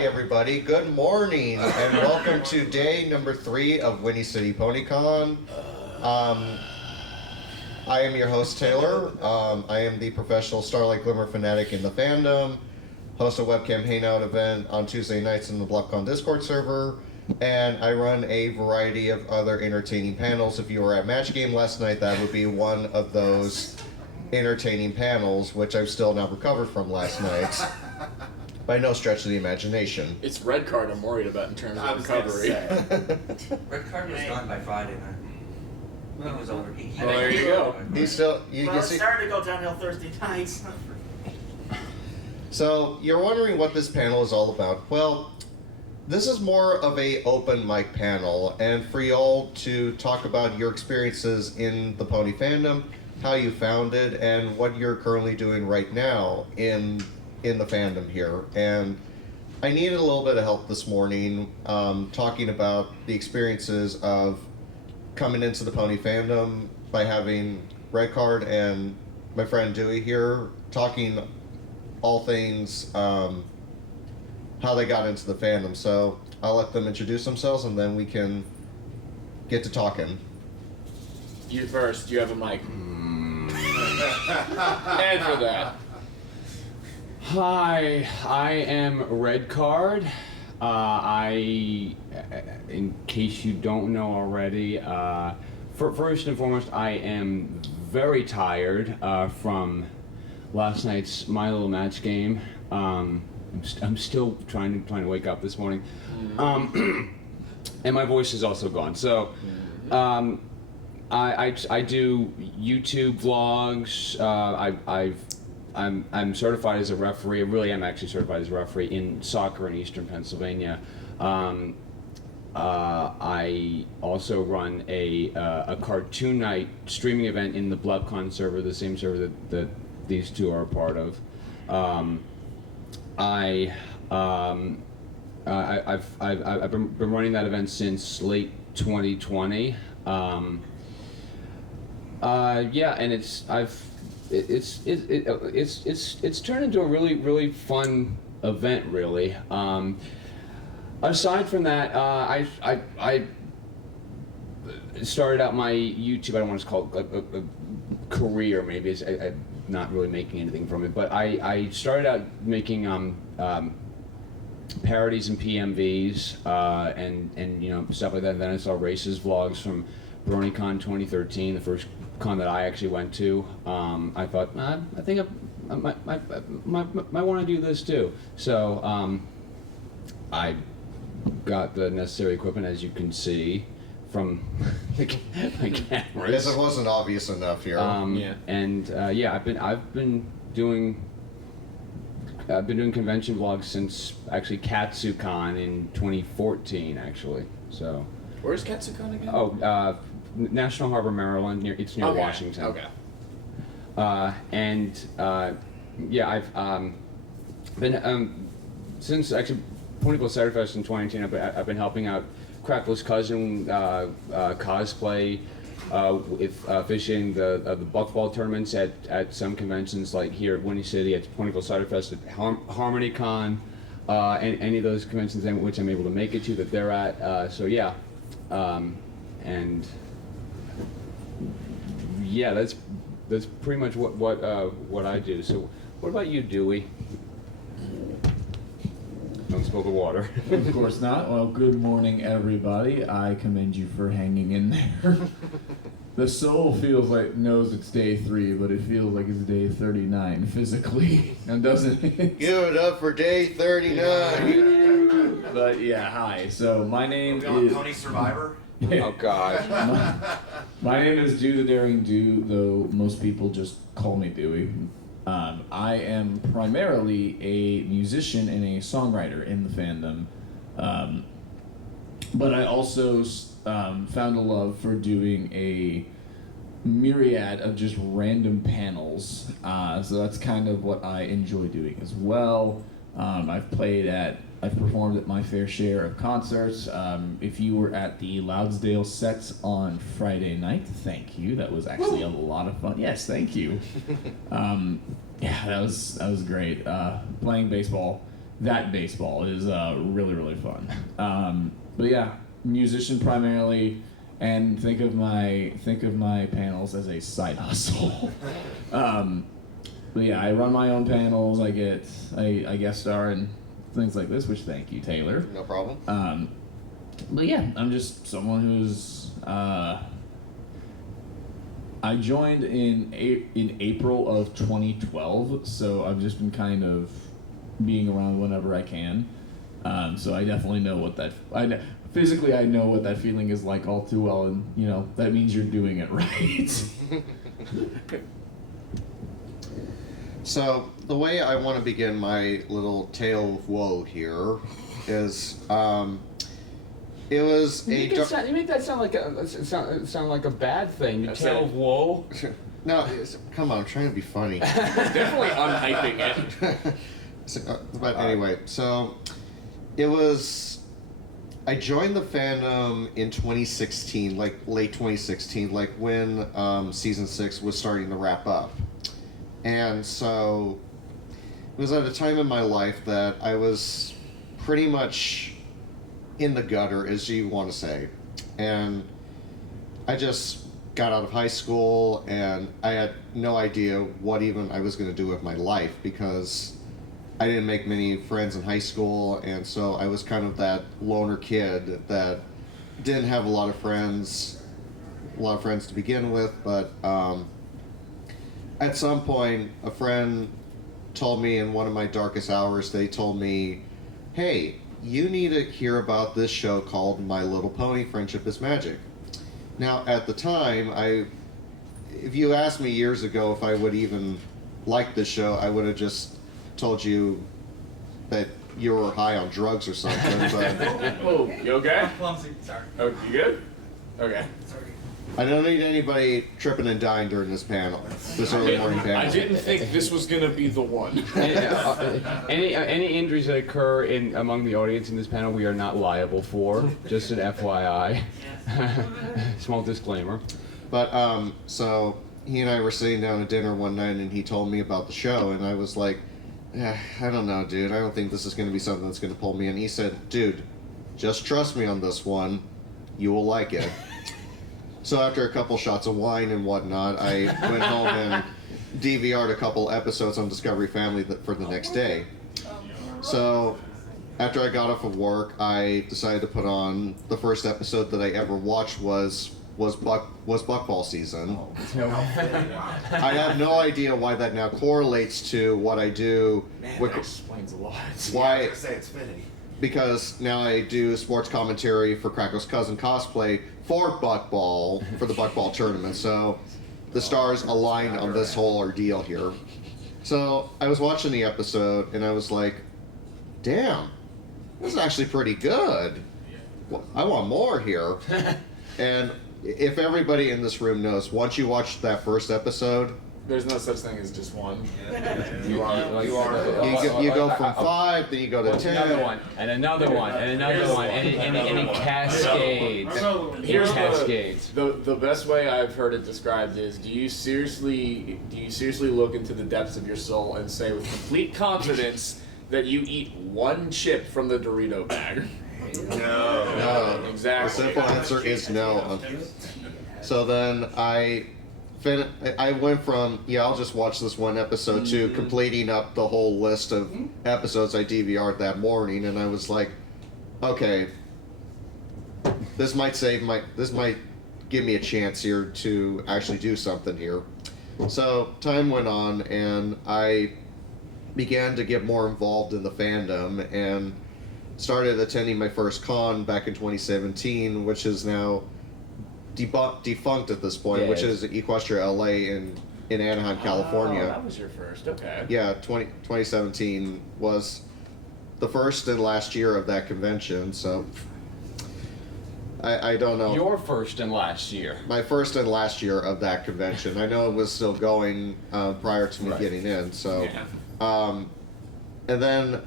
Hi everybody, good morning, and welcome to day number 3 of Whinny City PonyCon. I am your host Taylor. I am the professional Starlight Glimmer fanatic in the fandom, host a webcam hangout event on Tuesday nights in the BluffCon Discord server, and I run a variety of other entertaining panels. If you were at Match Game last night, that would be one of those entertaining panels, which I've still not recovered from last night. By no stretch of the imagination. It's red card I'm worried about in terms of recovery. Red card was gone by Friday night. It was over. Well, there you go. He's still. It started to go downhill Thursday nights. So you're wondering what this panel is all about. Well, this is more of a open mic panel, and for y'all to talk about your experiences in the pony fandom, how you found it, and what you're currently doing right now in the fandom here. And I needed a little bit of help this morning talking about the experiences of coming into the pony fandom by having Red Card and my friend Dewey here talking all things how they got into the fandom. So I'll let them introduce themselves and then we can get to talking. You first, you have a mic. And for that. Hi, I am Red Card. In case you don't know already, first and foremost, I am very tired from last night's My Little Match game. I'm still trying to wake up this morning, and my voice is also gone. So, I do YouTube vlogs. I'm certified as a referee. I really am actually certified as a referee in soccer in Eastern Pennsylvania. I also run a cartoon night streaming event in the BluffCon server, the same server that these two are a part of. I've been running that event since late 2020. And it's turned into a really fun event, really. Aside from that, I started out my YouTube. I don't want to call it a career. Maybe I'm not really making anything from it, but I started out making parodies and PMVs and stuff like that. Then I saw races vlogs from BronyCon 2013, the first con that I actually went to. I thought, I think I might want to do this too. So I got the necessary equipment, as you can see from the cameras. Yes, it wasn't obvious enough here. I've been doing convention vlogs since actually KatsuCon in 2014, actually. So. Where's KatsuCon again? Oh, National Harbor, Maryland. It's near Washington. Okay. I've been since actually Ponyville Ciderfest in 2018. I've been helping out Crackle's cousin cosplay with officiating the buckball tournaments at some conventions, like here at Whinny City, at Ponyville Ciderfest, at HarmonyCon, and any of those conventions in which I'm able to make it to that they're at. That's pretty much what I do. So, what about you, Dewey? Don't spill the water. Of course not. Well, good morning, everybody. I commend you for hanging in there. The soul knows it's day 3, but it feels like it's day 39 physically, and doesn't it? Give it up for day 39. But yeah, hi. So my name is Pony Survivor. Yeah. Oh God. My name is Dew the Daring Dew, though most people just call me Dewey. I am primarily a musician and a songwriter in the fandom, but I also found a love for doing a myriad of just random panels, so that's kind of what I enjoy doing as well. I've performed at my fair share of concerts. If you were at the Loudsdale sets on Friday night, thank you. That was actually a lot of fun. Yes, thank you. That was great. Playing baseball that baseball is really really fun. But yeah, musician primarily, and think of my panels as a side hustle. But yeah, I run my own panels. I guest star in things like this, which thank you, Taylor. No problem. But yeah, I'm just someone who's. I joined in April of 2012, so I've just been kind of being around whenever I can. So I definitely know what physically I know what that feeling is like all too well, and that means you're doing it right. So the way I want to begin my little tale of woe here is, it was You make that sound like a bad thing. The tale of woe. No, come on, I'm trying to be funny. Definitely unhyping it. But anyway, so it was. I joined the fandom in 2016, like late 2016, like when season 6 was starting to wrap up, and so it was at a time in my life that I was pretty much in the gutter, as you want to say, and I just got out of high school and I had no idea what even I was going to do with my life, because I didn't make many friends in high school, and so I was kind of that loner kid that didn't have a lot of friends to begin with. But at some point, a friend told me in one of my darkest hours, they told me, hey, you need to hear about this show called My Little Pony: Friendship is Magic. Now, at the time, if you asked me years ago if I would even like this show, I would have just told you that you were high on drugs or something. But Oh, you okay? I'm clumsy. Sorry. Oh, you good? Okay. Sorry. I don't need anybody tripping and dying during this panel, this early morning panel. I didn't think this was gonna be the one. Any injuries that occur among the audience in this panel, we are not liable for. Just an FYI. Small disclaimer. But so he and I were sitting down at dinner one night, and he told me about the show, and I was like, I don't know, dude. I don't think this is going to be something that's going to pull me in. He said, dude, just trust me on this one. You will like it. So after a couple shots of wine and whatnot, I went home and DVR'd a couple episodes on Discovery Family for the next day. So after I got off of work, I decided to put on the first episode that I ever watched was Buckball season. I have no idea why that now correlates to what I do. Man, that explains a lot. Why? I say it's fitting. Because now I do sports commentary for Krako's Cousin Cosplay for Buckball, for the Buckball tournament. So the stars aligned on this whole ordeal here. So I was watching the episode and I was like, damn, this is actually pretty good. Well, I want more here. And if everybody in this room knows, once you watch that first episode, There's no such thing as just one. you go from 5, then you go to 10. Another one, and another one, and another one, and it cascades. Here's Cascades. the best way I've heard it described is: do you seriously look into the depths of your soul and say with complete confidence that you eat one chip from the Dorito bag? No. Exactly. The simple answer is no. So then I went from, I'll just watch this one episode to completing up the whole list of episodes I DVR'd that morning, and I was like, okay, this might give me a chance here to actually do something here. So time went on, and I began to get more involved in the fandom, and started attending my first con back in 2017, which is now defunct at this point, which is Equestria LA in Anaheim, California. Oh, that was your first, okay. Yeah, 2017 was the first and last year of that convention, so I don't know. Your first and last year. My first and last year of that convention. I know it was still going prior to me getting in, so. Yeah. And then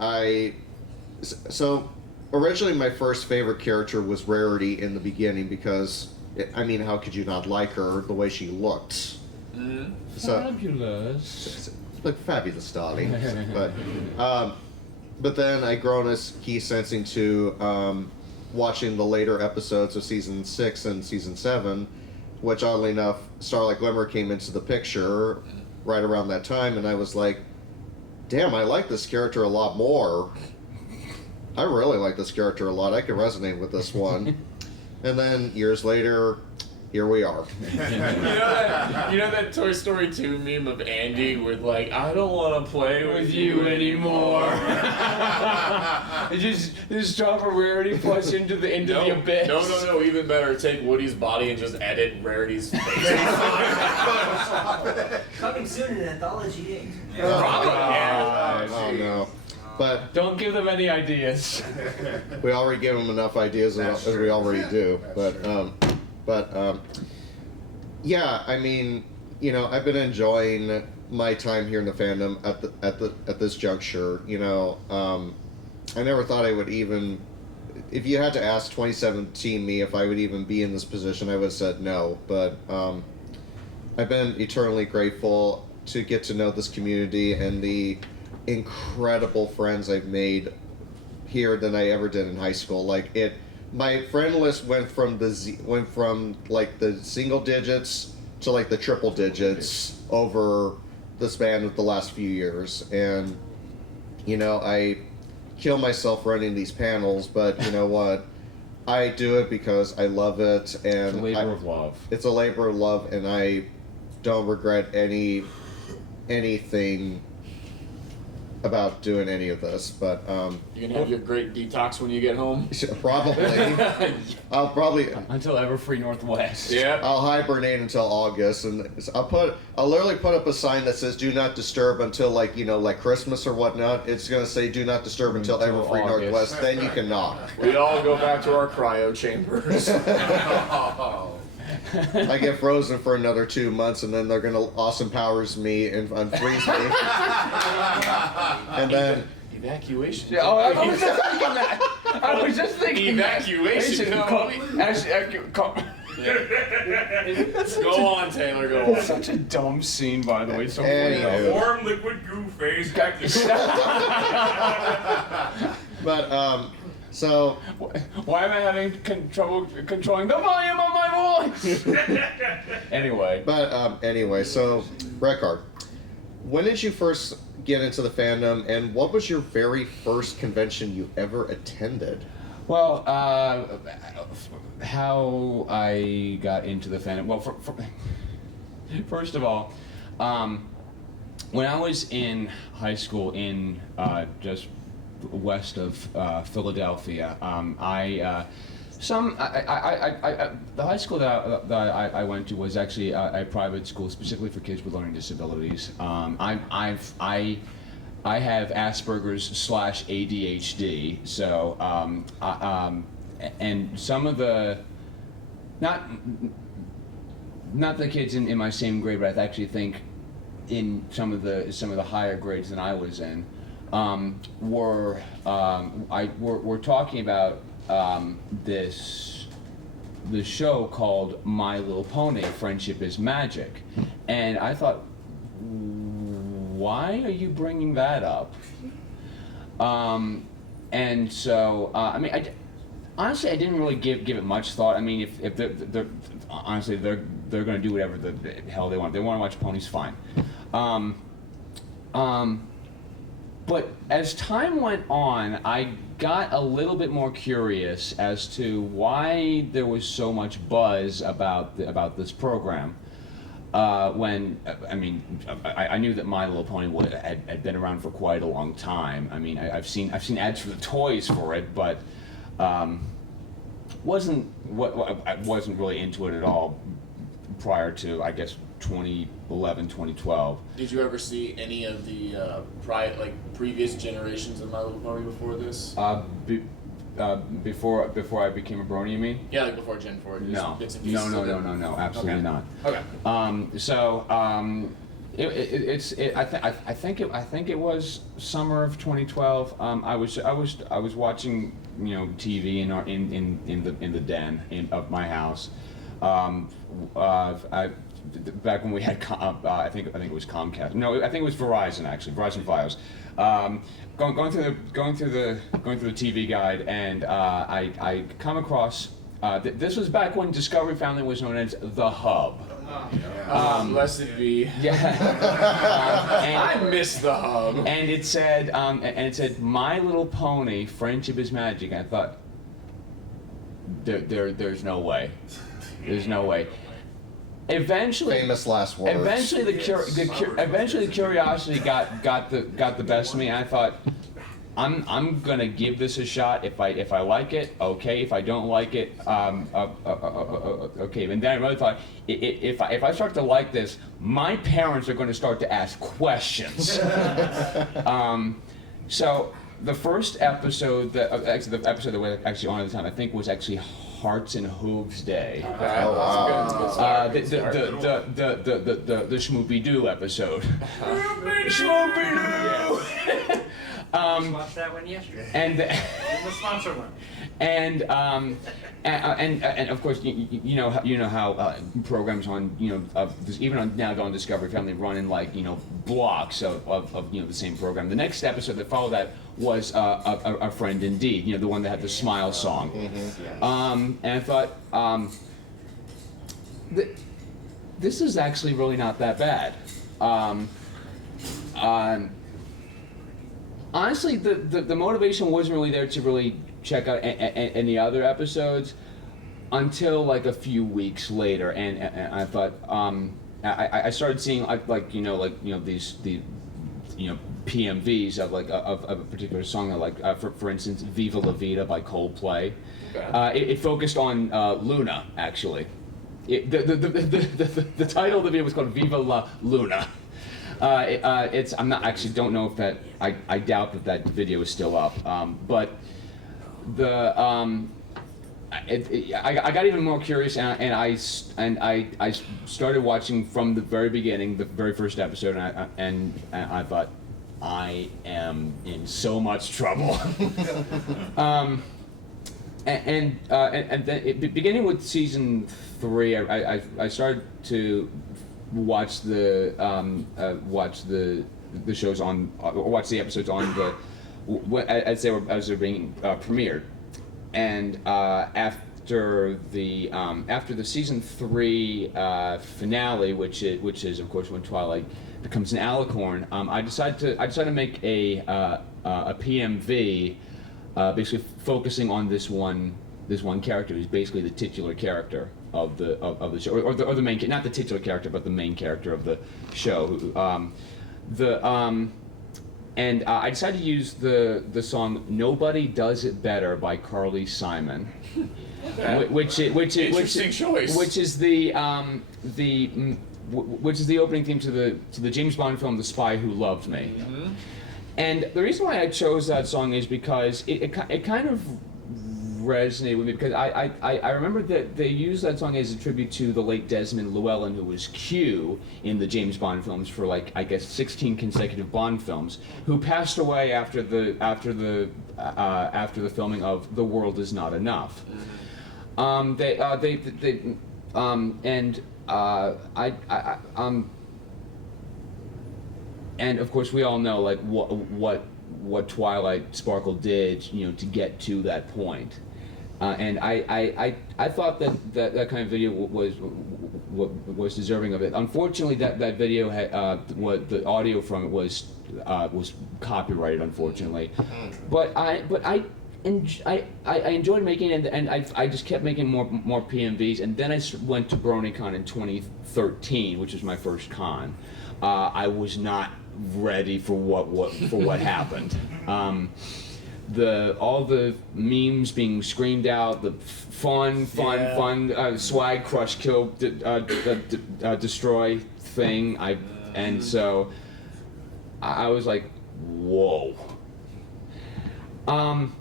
so originally my first favorite character was Rarity in the beginning, because how could you not like her, the way she looked? So Fabulous. look fabulous, darling. But but then I grown as key sensing to watching the later episodes of season 6 and season 7, which oddly enough, Starlight Glimmer came into the picture right around that time, and I was like, damn, I like this character a lot more. I really like this character a lot. I can resonate with this one. And then years later, here we are. You know that Toy Story 2 meme of Andy with like, I don't want to play with you anymore. It's just drop a Rarity plus into the abyss. No. Even better, take Woody's body and just edit Rarity's face. Coming soon in Anthology 8. Oh no. But Don't give them any ideas. we already give them enough ideas as we already do. But yeah, I mean, you know, I've been enjoying my time here in the fandom at this juncture. You know, I never thought I would even. If you had to ask 2017 me if I would even be in this position, I would have said no. But I've been eternally grateful to get to know this community and the incredible friends I've made here than I ever did in high school. Like my friend list went from like the single digits to like the triple digits over the span of the last few years. And you know, I kill myself running these panels, but you know what? I do it because I love it, and It's a labor of love. It's a labor of love, and I don't regret anything about doing any of this. But You gonna have your great detox when you get home? probably I'll Until Everfree Northwest. Yeah. I'll hibernate until August, and I'll literally put up a sign that says "Do not disturb" until like Christmas or whatnot. It's gonna say "Do not disturb until Until Everfree August. Northwest." Then you can knock. We all go back to our cryo chambers. I get frozen for another 2 months, and then they're gonna Awesome Powers me and unfreeze me, and then. Evacuation. Yeah, oh, I was just thinking that. I was just thinking Evacuation. Go on, Taylor. Go on. It's such a dumb scene, by the way. So Anywho. Warm liquid goo phase. But so why am I having trouble controlling the volume of my voice? Anyway. But anyway, so Rekard, when did you first get into the fandom, and what was your very first convention you ever attended? Well, how I got into the fandom. Well, first of all, when I was in high school in just west of Philadelphia, the high school that I went to was actually a private school specifically for kids with learning disabilities. I have Asperger's / ADHD, so and some of the not the kids in my same grade, but I actually think in some of the higher grades than I was in were talking about this show called My Little Pony: Friendship is Magic, and I thought, why are you bringing that up? And so I honestly I didn't really give it much thought. I mean, if they're honestly they're going to do whatever the hell they want. If they want to watch ponies, fine. But as time went on, I got a little bit more curious as to why there was so much buzz about this program. When I knew that My Little Pony had been around for quite a long time. I mean, I've seen ads for the toys for it, but I wasn't really into it at all prior to, I guess, 2011, 2012. Did you ever see any of the previous generations of My Little Pony before this? Before I became a brony, you mean? Yeah, like before Gen 4. No, Bits and pieces of it? no, absolutely Okay. not. Okay. I think it was summer of 2012. I was watching TV in the den of my house. back when we had I think it was Comcast. No, I think it was Verizon actually. Verizon Fios. Going through the TV guide, and I come across. This was back when Discovery Family was known as the Hub. Blessed be. Yeah. I miss the Hub. And it said, My Little Pony, Friendship is Magic. And I thought, there's no way. There's no way. Eventually, Famous last words. eventually the curiosity got the best of me. And I thought, I'm gonna give this a shot. If I like it, okay. If I don't like it, okay. And then I really thought, if I start to like this, my parents are going to start to ask questions. So the first episode, the episode that was actually on at the time, I think was actually Hearts and Hooves Day. That's good. The Schmoopy Doo episode. Schmoopy Doo. Watched that one yesterday. And The sponsor one. and of course you know how programs on even on now on Discovery Family run in blocks of the same program. The next episode that followed that was a Friend Indeed, the one that had the Smile song. And I thought this is actually really not that bad. Honestly, the motivation wasn't really there to really check out any other episodes until a few weeks later, and I thought I started seeing these PMVs of a particular song, for instance, "Viva La Vida" by Coldplay. Okay. It focused on Luna actually. The title of the video was called "Viva La Luna." I'm not actually don't know if that I doubt that video is still up, but I got even more curious, and I started watching from the very beginning, the very first episode, and I thought, I am in so much trouble. And then beginning with season 3, I started to watch the shows on, or watch the episodes on as they were being premiered, and after the season 3 finale, which is of course when Twilight becomes an alicorn, I decided to make a PMV, basically focusing on this one character who's basically the titular character of the show, or the main, not the titular character, but the main character of the show. And I decided to use the song "Nobody Does It Better" by Carly Simon, Interesting choice. which is the opening theme to the James Bond film "The Spy Who Loved Me." Mm-hmm. And the reason why I chose that song is because it kind of resonated with me, because I remember that they used that song as a tribute to the late Desmond Llewellyn, who was Q in the James Bond films for 16 consecutive Bond films, who passed away after the filming of The World Is Not Enough. And of course we all know what Twilight Sparkle did, to get to that point. And I thought that kind of video was deserving of it. Unfortunately, that video had the audio from it was copyrighted, unfortunately. But I enjoyed making it, and I just kept making more PMVs, and then I went to BronyCon in 2013, which was my first con. I was not ready for what happened. All the memes being screamed out, the fun, swag, crush, kill, destroy thing. So I was like, whoa. And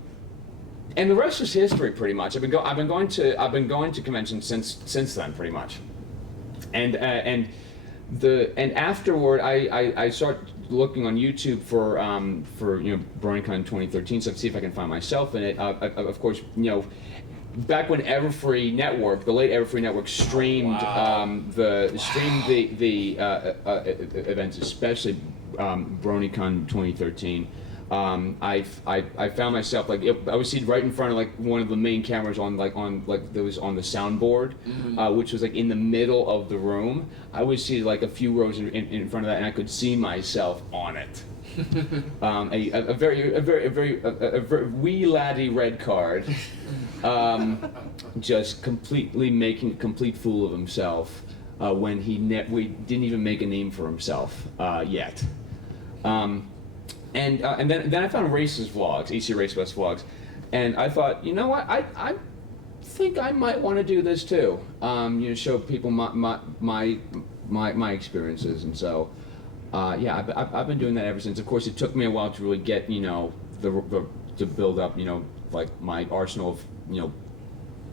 the rest is history, pretty much. I've been going to conventions since then, pretty much. And afterward, I start looking on YouTube for BronyCon 2013, so I can see if I can find myself in it. Of course, back when Everfree Network, the late Everfree Network, streamed the events, especially BronyCon 2013. I found myself I was seated right in front of one of the main cameras that was on the soundboard, which was in the middle of the room. I was seated a few rows in front of that, and I could see myself on it. A very wee laddie red card, just completely making a complete fool of himself when we didn't even make a name for himself yet. And then I found Race's vlogs, EC Race West vlogs, and I thought, you know what, I think I might want to do this too. Show people my experiences, and so. I've been doing that ever since. Of course, it took me a while to really get, to build up, my arsenal of,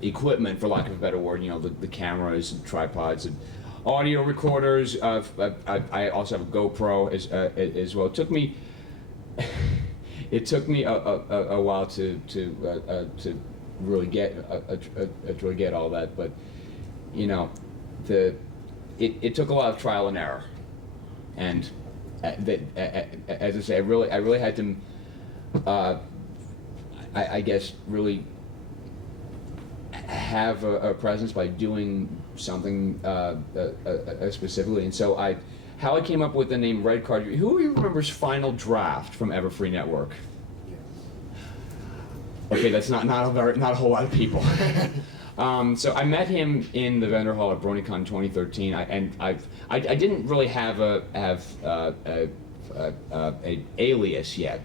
equipment, for lack of a better word. The cameras and tripods and audio recorders. I also have a GoPro as well. It took me a while to really get all that, but it took a lot of trial and error. And as I say, I really had to, I guess, really have a presence by doing something specifically. And so how I came up with the name Red Card. Who remembers Final Draft from Everfree Network? Okay, that's not a whole lot of people. So I met him in the vendor hall at BronyCon 2013, I didn't really have a alias yet.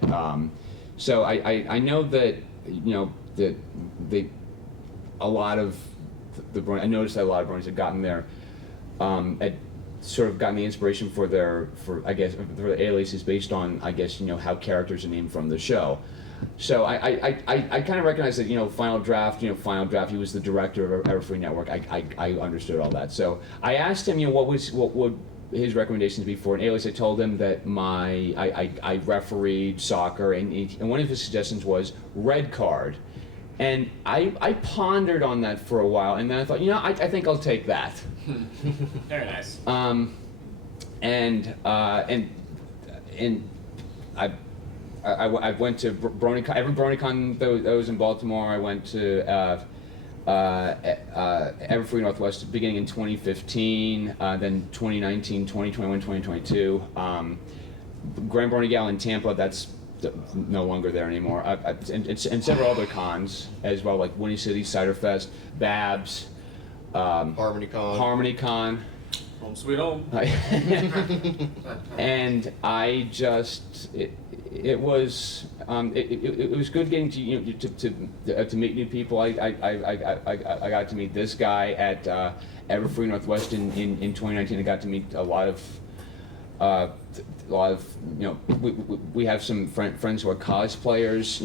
So I know that that a lot of I noticed that a lot of Bronies had gotten their had sort of gotten the inspiration for their aliases based on how characters are named from the show. So I kind of recognized that Final Draft, he was the director of Everfree Network. I understood all that. So I asked him, what would his recommendations be for an alias? I told him that I refereed soccer, and one of his suggestions was Red Card, and I pondered on that for a while, and then I thought, I think I'll take that. Very nice. And I went to BronyCon. Every BronyCon that was in Baltimore, I went to Everfree Northwest beginning in 2015, then 2019, 2021, 2022. Grand Brony Gala in Tampa, that's no longer there anymore. And several other cons as well, like Whinny City, Cider Fest, Babs, HarmonyCon. Home sweet home. And I just it was good getting to meet new people. I got to meet this guy at Everfree Northwest in 2019. I got to meet a lot of we have some friends who are cosplayers.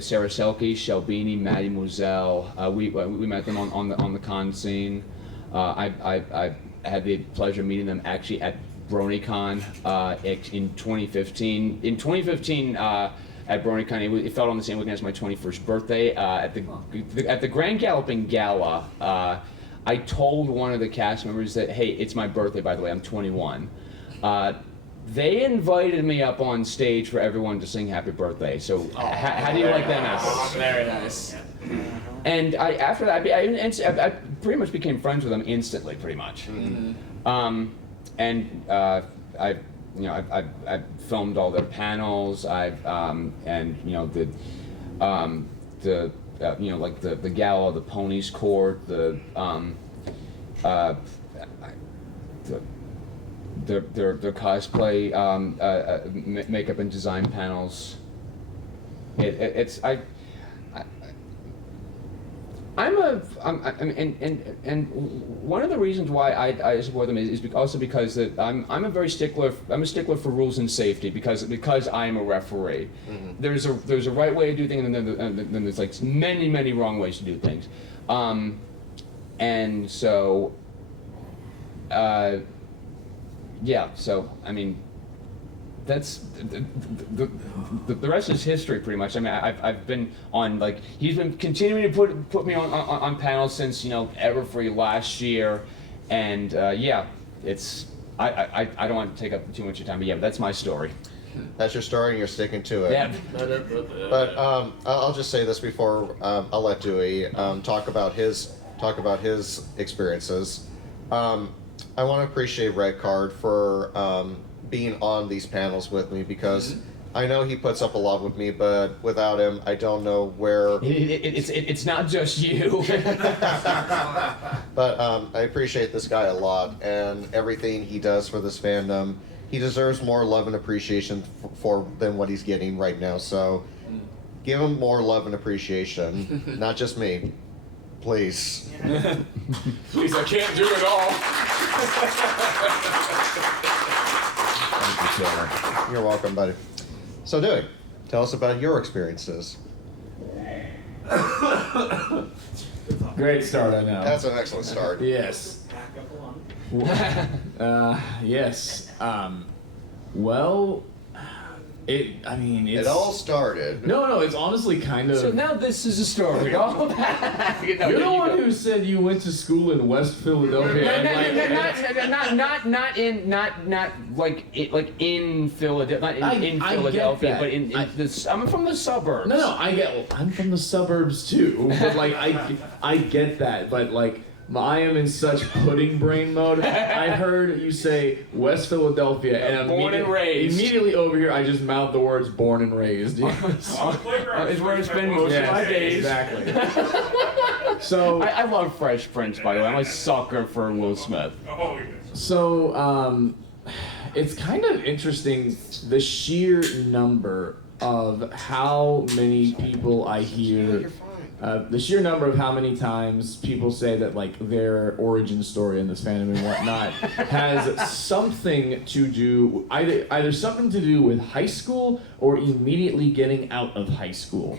Sarah Selke, Shelbini, Maddie Moselle. We met them on the con scene. I had the pleasure of meeting them actually at BronyCon in 2015. In 2015, at BronyCon, it fell on the same weekend as my 21st birthday. At the Grand Galloping Gala, I told one of the cast members that, hey, it's my birthday, by the way, I'm 21. They invited me up on stage for everyone to sing happy birthday. So how do you like that message? Very nice. And after that, I pretty much became friends with them instantly, pretty much. Mm-hmm. I filmed all their panels. The gala, the Ponies Court, their cosplay, makeup and design panels. And one of the reasons why I support them is also because that I'm a stickler for rules and safety because I am a referee. Mm-hmm. There's a right way to do things, and then there's many wrong ways to do things, and so. So, I mean, that's the rest is history, pretty much. I mean, I've been on, like, he's been continuing to put me on panels since, Everfree last year, and yeah, it's I don't want to take up too much of your time, but yeah, that's my story. That's your story, and you're sticking to it. Yeah. But I'll just say this before I'll let Dewey talk about his experiences. I want to appreciate Red Card for being on these panels with me, because I know he puts up a lot with me, but without him, I don't know where. It's not just you. But I appreciate this guy a lot, and everything he does for this fandom. He deserves more love and appreciation for than what he's getting right now. So give him more love and appreciation, not just me, please. Please, I can't do it all. Thank you, sir. You're welcome, buddy. So, Dewey, tell us about your experiences. Great start, I know. That's an excellent start. Yes. Back up along. Yes. Well, it's... It all started. No, it's honestly kind of... So now this is a story. All about. You're the one who said you went to school in West Philadelphia. Not like in Philadelphia, not in I Philadelphia, get that. but in this. I'm from the suburbs. No, I'm from the suburbs too, but like I get that, but like I am in such pudding brain mode. I heard you say West Philadelphia, and Born and raised. Immediately over here, I just mouthed the words "born and raised." It's where I spend most of my days. Exactly. So I love Fresh Prince, by the way. I'm a sucker for Will Smith. So, it's kind of interesting, the sheer number of how many people I hear, the sheer number of how many times people say that, like, their origin story in this fandom and whatnot has something to do, either something to do with high school or immediately getting out of high school.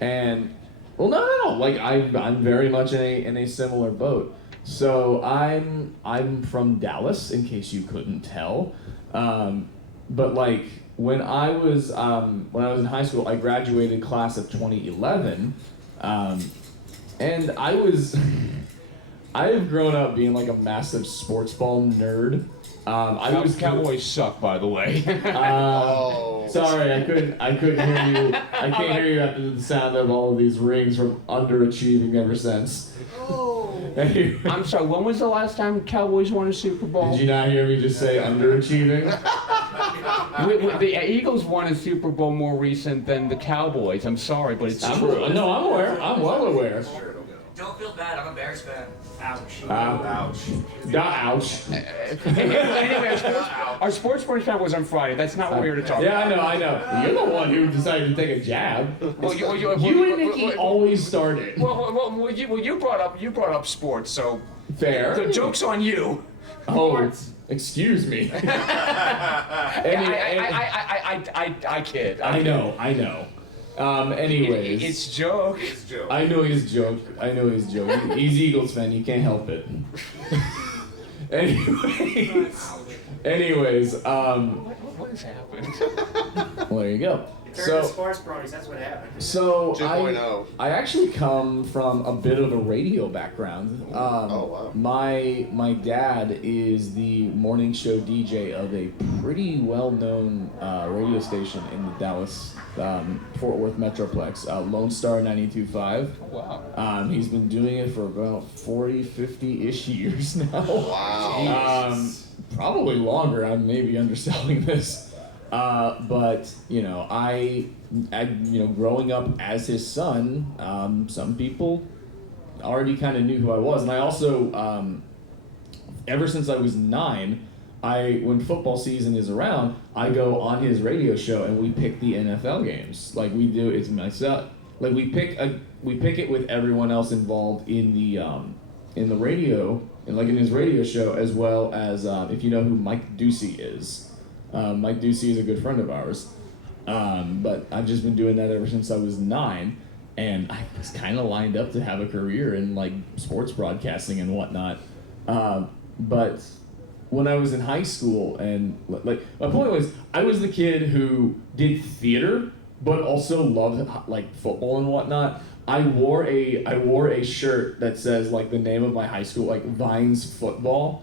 And, well, no, like, I'm very much in a similar boat. So I'm from Dallas, in case you couldn't tell. But like when I was in high school, I graduated class of 2011, and I've grown up being like a massive sports ball nerd. Cowboys suck, by the way. Sorry, I couldn't hear you. I can't hear you after the sound of all of these rings from underachieving ever since. Anyway. I'm sorry, when was the last time Cowboys won a Super Bowl? Did you not hear me just say underachieving? The Eagles won a Super Bowl more recent than the Cowboys. I'm sorry, but it's true. No, I'm aware. I'm well aware. Don't feel bad, I'm a Bears fan. Ouch. Ouch. Ouch. Anyway, our sports fan was on Friday. That's not what we were to talk about. Yeah, I know. You're the one who decided to take a jab. You and Nikki always started. Well, you brought up sports, so Fair. the joke's on you. Oh, excuse me. I kid. I know. Anyways. It's joke. I know he's joke. He's Eagles fan. You can't help it. Anyways. What has happened? Well, there you go. Turn to sports bros, that's what happened. So 2.0. I actually come from a bit of a radio background. Wow. My dad is the morning show DJ of a pretty well-known radio station in the Dallas Fort Worth Metroplex, Lone Star 92.5. Wow. He's been doing it for about 40, 50-ish years now. Wow. Probably longer. I may be underselling this. But I growing up as his son, some people already kind of knew who I was, and I also, ever since I was 9, when football season is around, I go on his radio show and we pick the NFL games. Like we do, it's myself. Like we pick it with everyone else involved in the radio, and like in his radio show, as well as if you know who Mike Ducey is. Mike Ducey is a good friend of ours, but I've just been doing that ever since I was 9, and I was kind of lined up to have a career in like sports broadcasting and whatnot. But when I was in high school, and like my point was, I was the kid who did theater, but also loved like football and whatnot. I wore a shirt that says like the name of my high school, like Vines Football,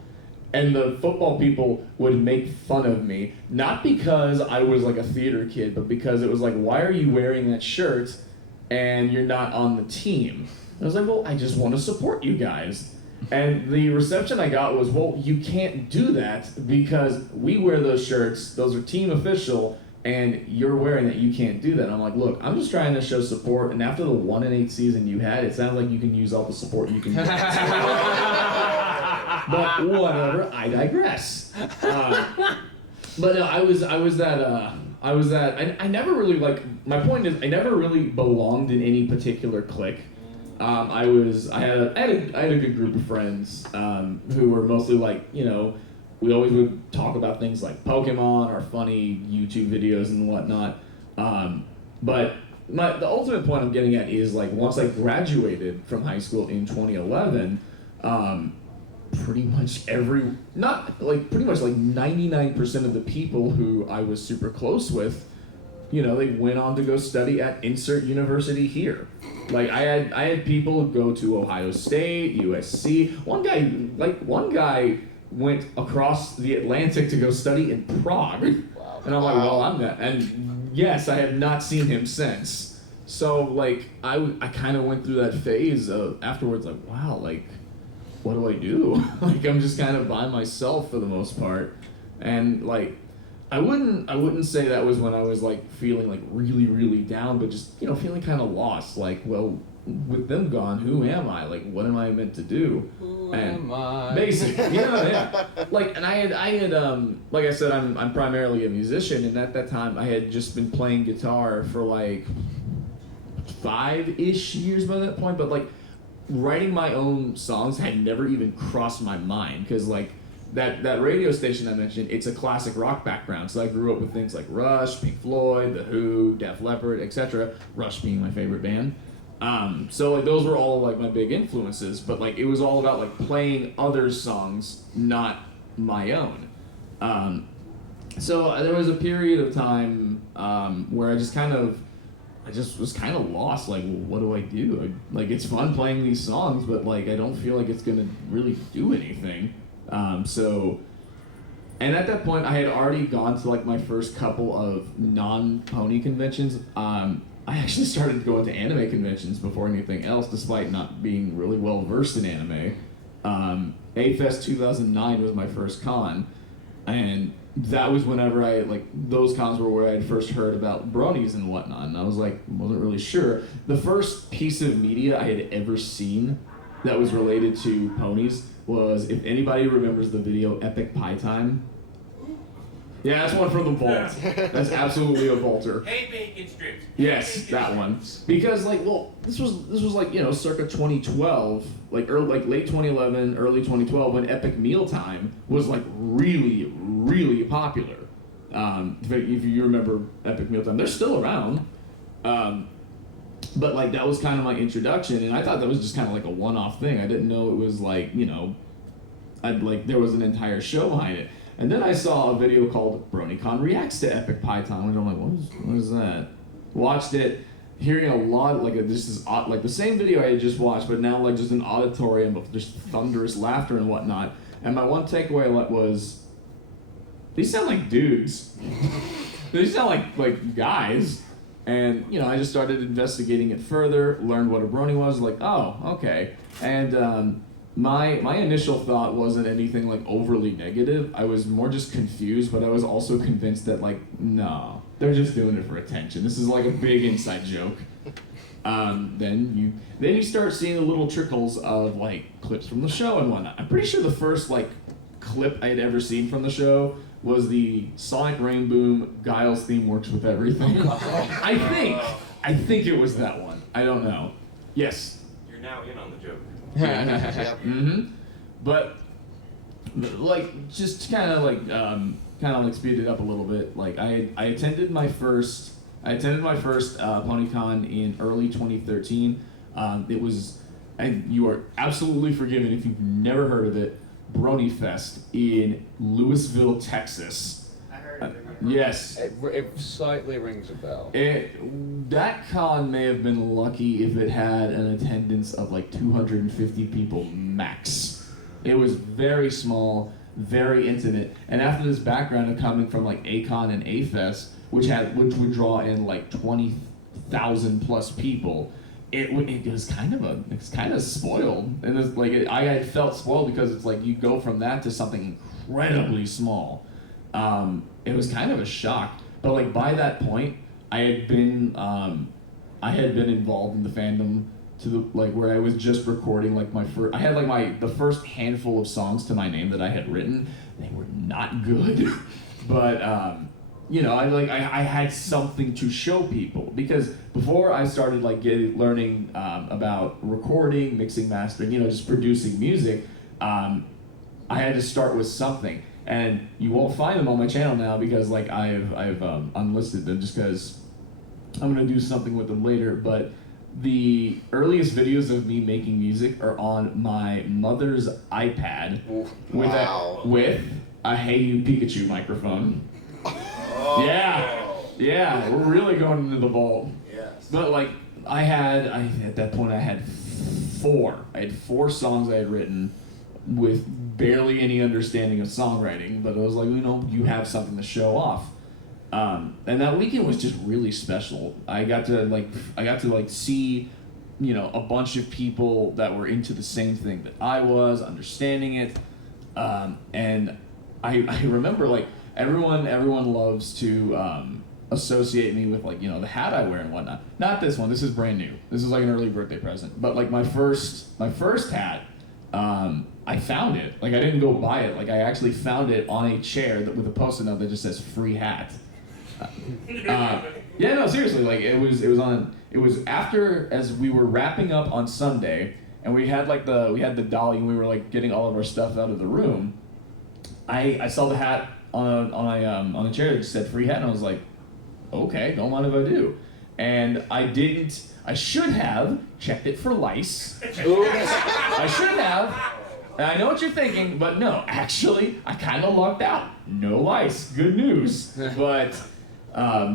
and the football people would make fun of me, not because I was like a theater kid, but because it was like, why are you wearing that shirt and you're not on the team? And I was like, well, I just want to support you guys. And the reception I got was, well, you can't do that because we wear those shirts, those are team official, and you're wearing that, you can't do that. And I'm like, look, I'm just trying to show support, and after the 1-8 season you had, it sounds like you can use all the support you can get. But whatever, I digress. But no, I never really, like, my point is, I never really belonged in any particular clique. I had a good group of friends who were mostly like, you know, we always would talk about things like Pokemon or funny YouTube videos and whatnot. But the ultimate point I'm getting at is, like, once I graduated from high school in 2011, pretty much pretty much like 99% of the people who I was super close with, you know, they went on to go study at insert university here. Like, I had people go to Ohio State, USC. One guy went across the Atlantic to go study in Prague. Wow. And I'm like, well, I'm that. And yes, I have not seen him since. So, like, I kind of went through that phase of afterwards, like, wow, like, what do I do? Like, I'm just kind of by myself for the most part. And, like, I wouldn't say that was when I was, like, feeling, like, really, really down, but just, you know, feeling kind of lost. Like, well, with them gone, who am I? Like, what am I meant to do? Who and am I? Basically, yeah. Like, and I had like I said, I'm primarily a musician, and at that time I had just been playing guitar for, like, 5-ish years by that point, but, like, writing my own songs had never even crossed my mind, because, like, that radio station I mentioned, it's a classic rock background, so I grew up with things like Rush, Pink Floyd, The Who, Def Leppard, etc. Rush being my favorite band. So, like, those were all, like, my big influences, but, like, it was all about, like, playing others' songs, not my own. So there was a period of time where I just was kind of lost. Like, well, what do I do? Like, it's fun playing these songs, but, like, I don't feel like it's gonna really do anything. And at that point, I had already gone to, like, my first couple of non-pony conventions. I actually started going to anime conventions before anything else, despite not being really well versed in anime. A-Fest 2009 was my first con, and that was whenever those cons were where I had first heard about bronies and whatnot, and I was like, wasn't really sure. The first piece of media I had ever seen that was related to ponies was, if anybody remembers the video Epic Pie Time. Yeah, that's one from the vault. That's absolutely a vaulter. Hey, bacon strips. Yes, that one. Because, like, well, this was like, you know, circa 2012, late 2011, early 2012, when Epic Mealtime was, like, really, really popular. If you remember Epic Mealtime, they're still around. But, like, that was kind of my introduction, and I thought that was just kind of like a one-off thing. I didn't know it was, like, you know, there was an entire show behind it. And then I saw a video called BronyCon Reacts to Epic Pie Time, and I'm like, what is that? Watched it, hearing a lot, like, like the same video I had just watched, but now, like, just an auditorium of just thunderous laughter and whatnot. And my one takeaway was, these sound like dudes. They sound like guys. And, you know, I just started investigating it further, learned what a brony was, like, oh, okay. And my initial thought wasn't anything, like, overly negative. I was more just confused, but I was also convinced that, like, no, they're just doing it for attention. This is like a big inside joke. Then you start seeing the little trickles of, like, clips from the show and whatnot. I'm pretty sure the first, like, clip I had ever seen from the show was the Sonic Rainboom Guile's theme works with everything. I think it was that one. I don't know. Yes. You're now in on the joke. Yep. Mm-hmm. But, like, just kind of like speed it up a little bit. Like, I attended my first PonyCon in early 2013. It was, and you are absolutely forgiven if you've never heard of it. Brony Fest in Louisville, Texas. I heard of it. Yes. It slightly rings a bell. That con may have been lucky if it had an attendance of like 250 people max. It was very small, very intimate, and after this background of coming from like A-Con and A-Fest, which would draw in like 20,000 plus people, it was kind of spoiled, and it's like I had felt spoiled because it's like you go from that to something incredibly small. It was kind of a shock, but like by that point, I had been involved in the fandom to the like where I was just recording like the first handful of songs to my name that I had written. They were not good, but I had something to show people, because before I started like learning about recording, mixing, mastering, just producing music, I had to start with something. And you won't find them on my channel now because like I've unlisted them just because I'm gonna do something with them later. But the earliest videos of me making music are on my mother's iPad with a Hey You Pikachu microphone. Oh. Yeah, we're really going into the vault. Yes. But like at that point I had four songs I had written with barely any understanding of songwriting, but I was like, you have something to show off. And that weekend was just really special. I got to see, a bunch of people that were into the same thing that I was, understanding it. And I remember like everyone loves to associate me with like, the hat I wear and whatnot. Not this one. This is brand new. This is like an early birthday present. But like my first hat, I found it. Like I didn't go buy it. Like I actually found it on a chair with a post-it note that just says "free hat." Yeah, no, seriously. Like it was after, as we were wrapping up on Sunday, and we had the dolly, and we were like getting all of our stuff out of the room. I saw the hat on a chair that just said "free hat," and I was like, okay, don't mind if I do. And I should have checked it for lice. I should have. And I know what you're thinking, but no, actually, I kind of lucked out. No lice. Good news. But,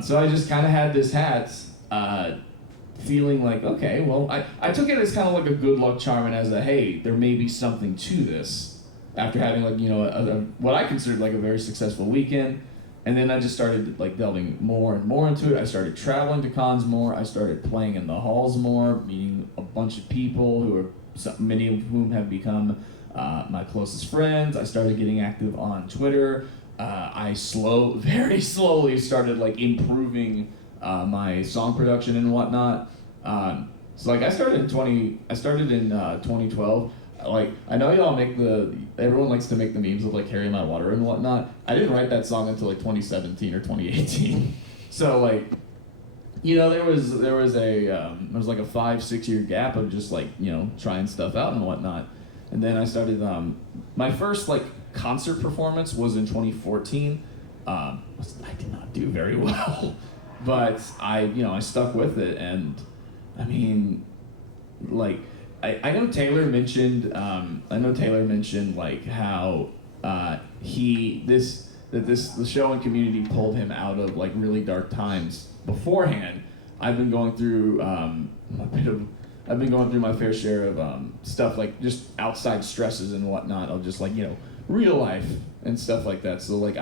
so I just kind of had this hat, feeling like, okay, well, I took it as kind of like a good luck charm and as a, hey, there may be something to this. After having like, what I considered like a very successful weekend. And then I just started like delving more and more into it. I started traveling to cons more. I started playing in the halls more, meeting a bunch of people many of whom have become my closest friends. I started getting active on Twitter. I very slowly started like improving my song production and whatnot. So like I started in 2012. Like I know y'all everyone likes to make the memes of like Carry My Water and whatnot. I didn't write that song until like 2017 or 2018. So like, there was like a 5-6 year gap of just like, trying stuff out and whatnot. And then I started, my first like concert performance was in 2014. I did not do very well, but I stuck with it. And I mean, like, I know Taylor mentioned like how the show and community pulled him out of like really dark times beforehand. I've been going through my fair share of stuff like just outside stresses and whatnot of just like real life and stuff like that. So like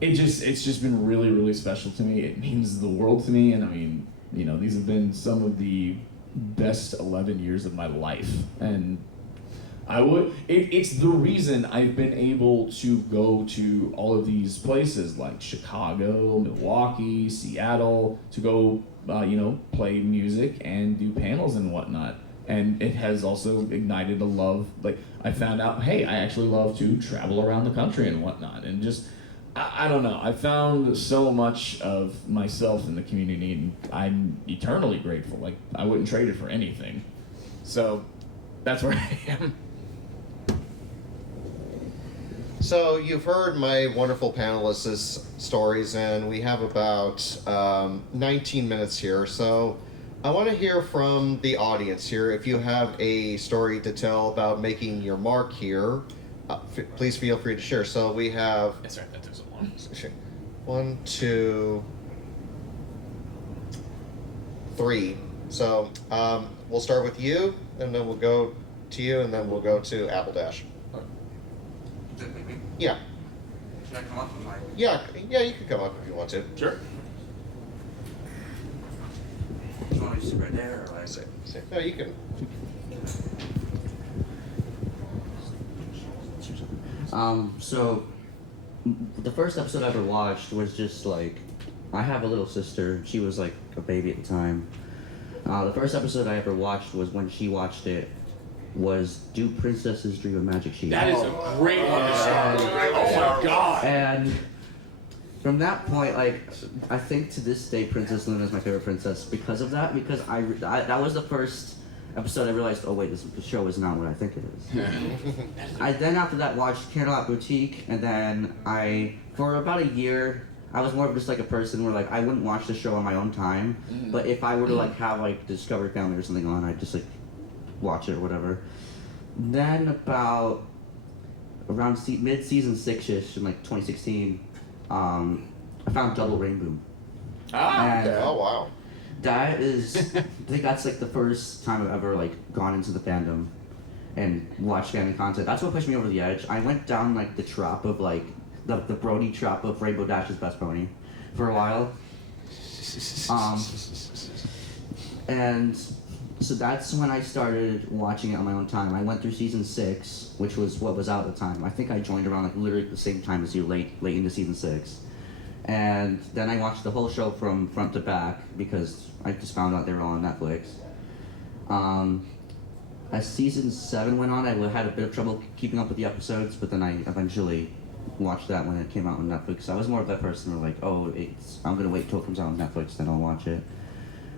it's just been really, really special to me. It means the world to me, and I mean, these have been some of the best 11 years of my life, and it's the reason I've been able to go to all of these places like Chicago, Milwaukee, Seattle, to go, play music and do panels and whatnot. And it has also ignited a love. Like I found out, hey, I actually love to travel around the country and whatnot, and just I don't know. I found so much of myself in the community, and I'm eternally grateful. Like, I wouldn't trade it for anything. So, that's where I am. So, you've heard my wonderful panelists' stories, and we have about 19 minutes here. So, I want to hear from the audience here. If you have a story to tell about making your mark here, please feel free to share. So we have That's right. That took so long. 1, 2, 3. So we'll start with you, and then we'll go to you, and then we'll go to Apple Dash. Is it me? Yeah, Should I come up with my... yeah, you can come up if you want to. Sure. You want me to sit right there, or like... No, you can. So the first episode I ever watched was just like, I have a little sister. She was like a baby at the time. The first episode I ever watched was when she watched it. Was Do Princesses Dream of Magic Sheep? That is a great one to start. Oh my god. And from that point, like, I think to this day, Princess Luna is my favorite princess because of that. Because I that was the first episode I realized, oh wait, the show is not what I think it is. I then after that watched Candlelight Boutique, and then for about a year, I was more of just like a person where like I wouldn't watch the show on my own time, but if I were to like have like Discovery Family or something on, I'd just like watch it or whatever. Then about around mid-season 6ish in like 2016, I found Double Rainbow. And Oh wow. that is, I think that's like the first time I've ever like gone into the fandom and watched family content. That's what pushed me over the edge. I went down like the trap of like the Brony trap of Rainbow Dash's best pony for a while. And so that's when I started watching it on my own time. I went through season 6, which was what was out at the time. I think I joined around like literally the same time as you, late into season 6. And then I watched the whole show from front to back because I just found out they were all on Netflix. As season 7 went on, I had a bit of trouble keeping up with the episodes, but then I eventually watched that when it came out on Netflix. I was more of that person where like, I'm gonna wait till it comes out on Netflix, then I'll watch it.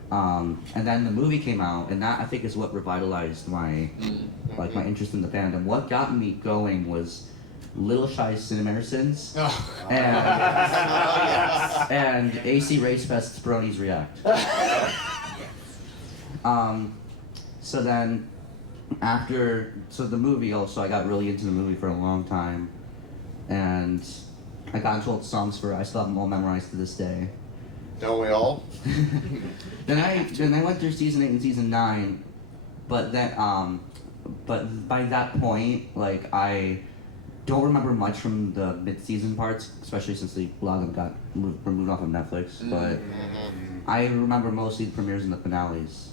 And then the movie came out, and that I think is what revitalized my my interest in the fandom. What got me going was Little Shy's Cinemarysons and AC Racefest's Bronies React. So then so the movie also, I got really into the movie for a long time, and I got into all the songs for it. I still have them all memorized to this day. Don't we all? Then I went through season 8 and season 9, but by that point, like I don't remember much from the mid-season parts, especially since a lot of them got removed off of Netflix. But I remember mostly the premieres and the finales.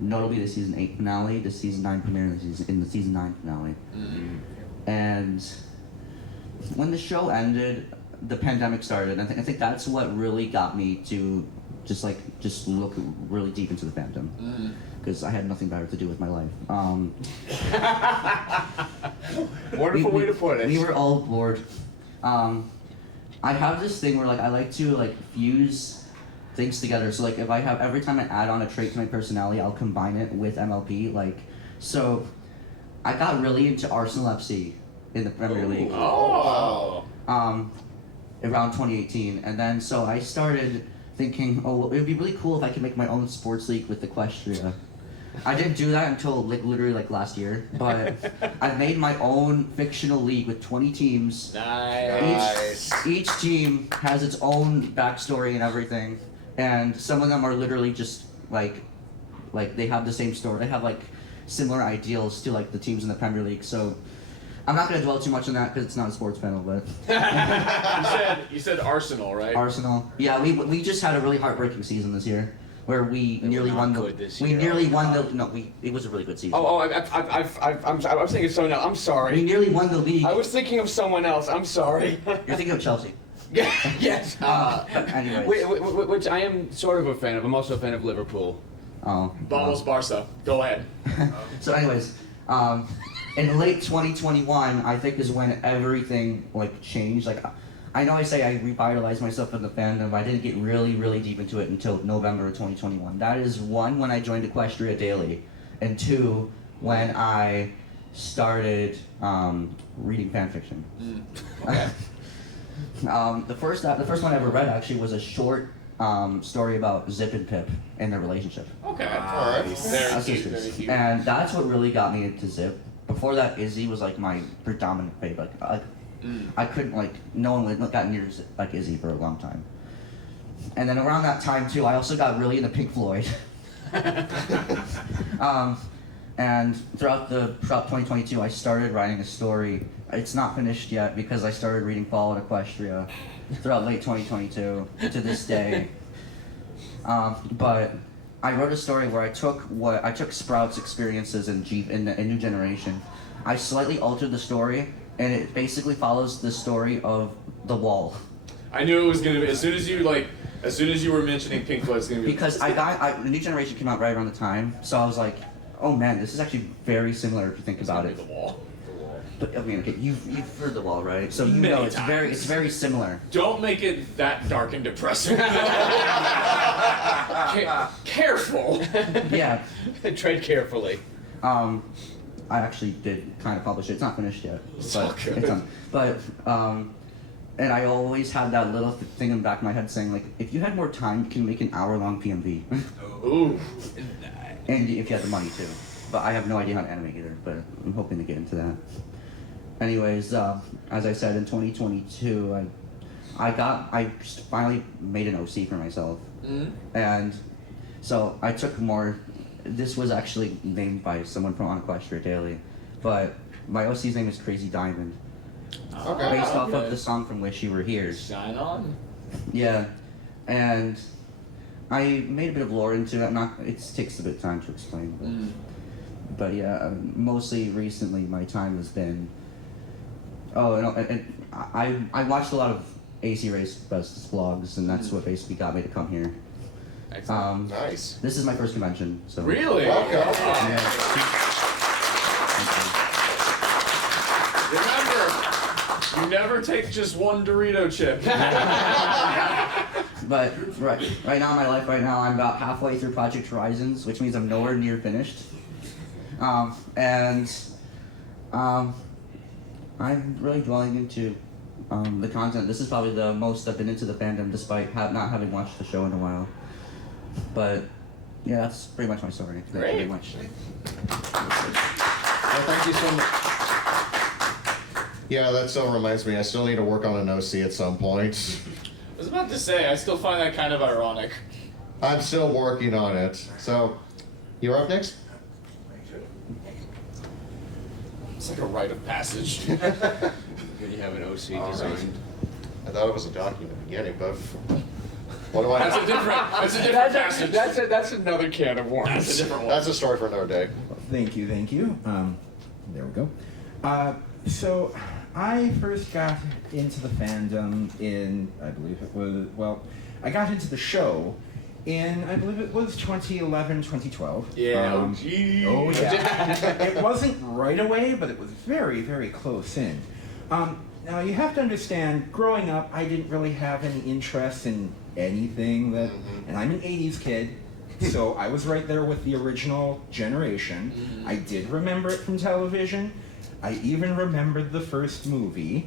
Notably the season 8 finale, the season 9 premiere, and the season 9 finale. And when the show ended, the pandemic started. I think that's what really got me to just look really deep into the fandom, because I had nothing better to do with my life. Wonderful way to put it. We were all bored. I have this thing where like I like to like fuse things together. So like if I have every time I add on a trait to my personality, I'll combine it with MLP. Like so, I got really into Arsenal FC in the Premier League. Oh. Around 2018, and then so I started thinking, oh, well, it would be really cool if I could make my own sports league with Equestria. I didn't do that until like literally like last year, but I made my own fictional league with 20 teams. Nice. Each team has its own backstory and everything, and some of them are literally just like they have the same story. They have like similar ideals to like the teams in the Premier League. So I'm not going to dwell too much on that because it's not a sports panel, but you said Arsenal, right? Arsenal. Yeah, we just had a really heartbreaking season this year, where we nearly won the. It was a really good season. I was thinking of someone else. I'm We sorry. nearly won the league. I was thinking of someone else. I'm sorry. You're thinking of Chelsea. Yes. Anyways. Which I am sort of a fan of. I'm also a fan of Liverpool. Oh. Vamos Barca. Go ahead. So, anyways, in late 2021, I think is when everything like changed. Like, I know I say I revitalized myself in the fandom, but I didn't get really, really deep into it until November of 2021. That is 1, when I joined Equestria Daily, and 2, when I started reading fanfiction. Okay. The first one I ever read actually was a short story about Zip and Pip and their relationship. Okay. Alright. Very As cute. sisters. Very cute. And that's what really got me into Zip. Before that, Izzy was like my predominant favorite. I couldn't no one got near like Izzy for a long time. And then around that time too, I also got really into Pink Floyd. And throughout 2022, I started writing a story. It's not finished yet because I started reading Fall and Equestria throughout late 2022 to this day. But I wrote a story where I took Sprout's experiences in New Generation. I slightly altered the story, and it basically follows the story of The Wall. I knew it was gonna be as soon as you were mentioning Pink Floyd, it's gonna be Because the New Generation came out right around the time, so I was like, oh man, this is actually very similar if you think about it. The Wall. But I mean, okay, you've heard The Wall, right? So you Many know it's times. very similar. Don't make it that dark and depressing. Careful. Yeah. Tread carefully. I actually did kind of publish it. It's not finished yet. It's but all good. it's on. But and I always had that little thing in the back of my head saying like, if you had more time, you can make an hour-long PMV. Ooh. And if you had the money too. But I have no idea how to animate either. But I'm hoping to get into that. Anyways, as I said, in 2022, I just finally made an OC for myself. Mm-hmm. And so I took more. This was actually named by someone from On Equestria Daily, but my OC's name is Crazy Diamond, Okay. based off of the song from Wish You Were Here. Shine on. Yeah, and I made a bit of lore into it. It takes a bit of time to explain, but yeah, mostly recently my time has been. Oh, and I watched a lot of AC Race Best's vlogs, and that's what basically got me to come here. Excellent. Nice. This is my first convention, so. Really? Welcome. Yeah. Remember, you never take just one Dorito chip. But right now in my life, I'm about halfway through Project Horizons, which means I'm nowhere near finished. I'm really dwelling into the content. This is probably the most I've been into the fandom, despite not having watched the show in a while. But yeah, that's pretty much my story. Thank you very much. Well, thank you so much. Yeah, that still reminds me. I still need to work on an OC at some point. I was about to say, I still find that kind of ironic. I'm still working on it. So, you're up next? It's like a rite of passage. When you have an OC designed. I thought it was a document beginning, but what do I That's a different passage. That's another can of worms. That's a different one. That's a story for another day. Thank you. There we go. So I first got into the fandom I got into the show in, I believe it was 2011, 2012. Yeah. Oh yeah. It wasn't right away, but it was very, very close in. Now you have to understand, growing up, I didn't really have any interest in anything and I'm an 80s kid, so I was right there with the original generation. I did remember it from television. I even remembered the first movie,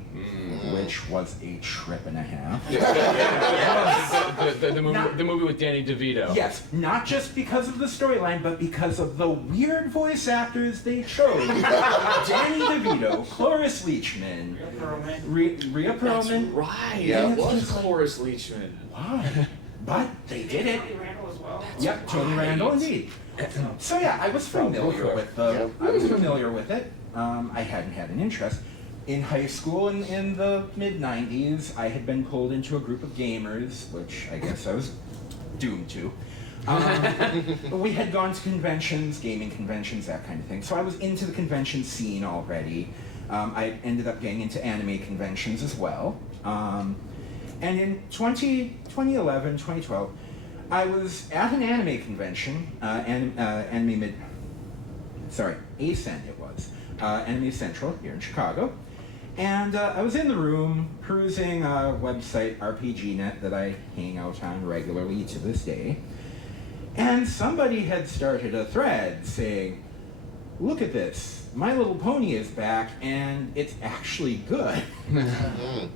which was a trip and a half. The movie with Danny DeVito. Yes, not just because of the storyline, but because of the weird voice actors they chose. Danny DeVito, Cloris Leachman, Rhea Perlman. Right. Yeah. It was Cloris Leachman. Why? But they did it. Tony Randall as well. Yep, Tony Randall, indeed. So yeah, I was familiar with it. I hadn't had an interest. In high school, in the mid-90s, I had been pulled into a group of gamers, which I guess I was doomed to. We had gone to conventions, gaming conventions, that kind of thing. So I was into the convention scene already. I ended up getting into anime conventions as well. And in 2011, 2012, I was at an anime convention, Anime Central here in Chicago. And I was in the room perusing a website, RPGNet, that I hang out on regularly to this day. And somebody had started a thread saying, look at this, My Little Pony is back and it's actually good.